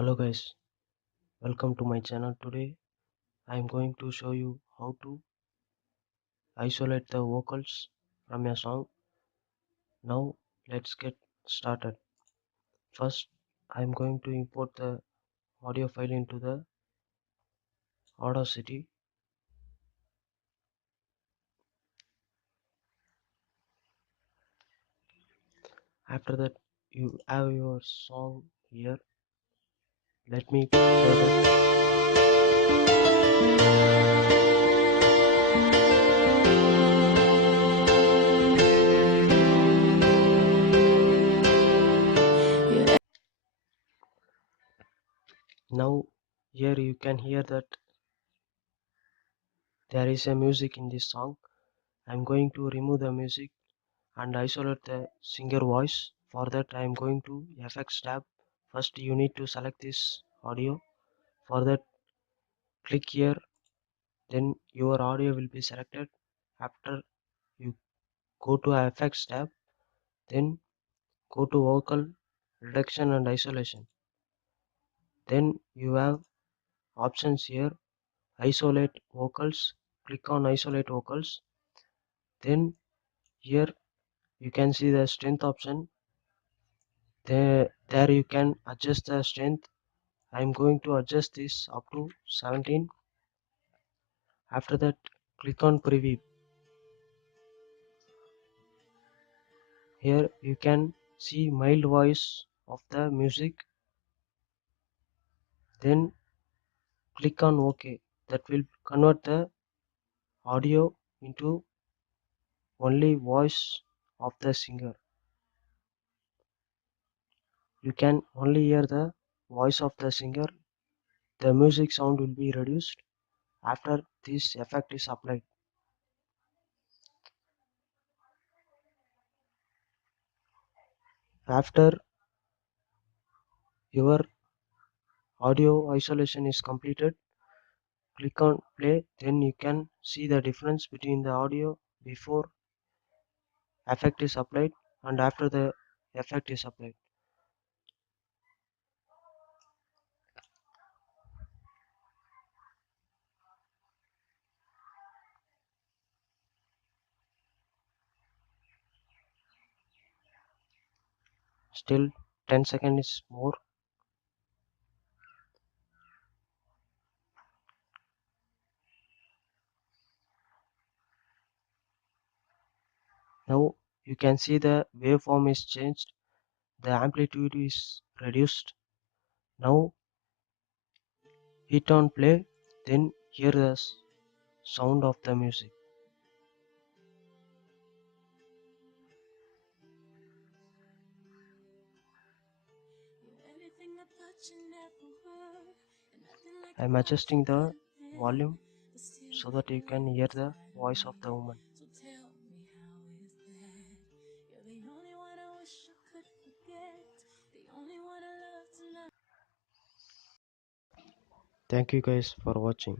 Hello guys, welcome to my channel. Today I am going to show you how to isolate the vocals from a song. Now let's get started. First I am going to import the audio file into the Audacity. After that you have your song here. Let me play that. Now here you can hear that there is a music in this song. I am going to remove the music and isolate the singer voice. For that I am going to Effects tab. First you need to select this audio. For that click here, then your audio will be selected. After you go to Effects tab, then go to Vocal Reduction and Isolation. Then you have options here, Isolate Vocals. Click on Isolate Vocals. Then here you can see the strength option. There you can adjust the strength. I am going to adjust this up to 17. After that click on preview. Here you can see mild voice of the music. Then click on OK. That will convert the audio into only voice of the singer. You can only hear the voice of the singer. The music sound will be reduced after this effect is applied. After your audio isolation is completed, click on play. Then you can see the difference between the audio before effect is applied and after the effect is applied. Still 10 seconds is more. Now you can see the waveform is changed, the amplitude is reduced. Now hit on play, then hear the sound of the music. I am adjusting the volume so that you can hear the voice of the woman. Thank you guys for watching.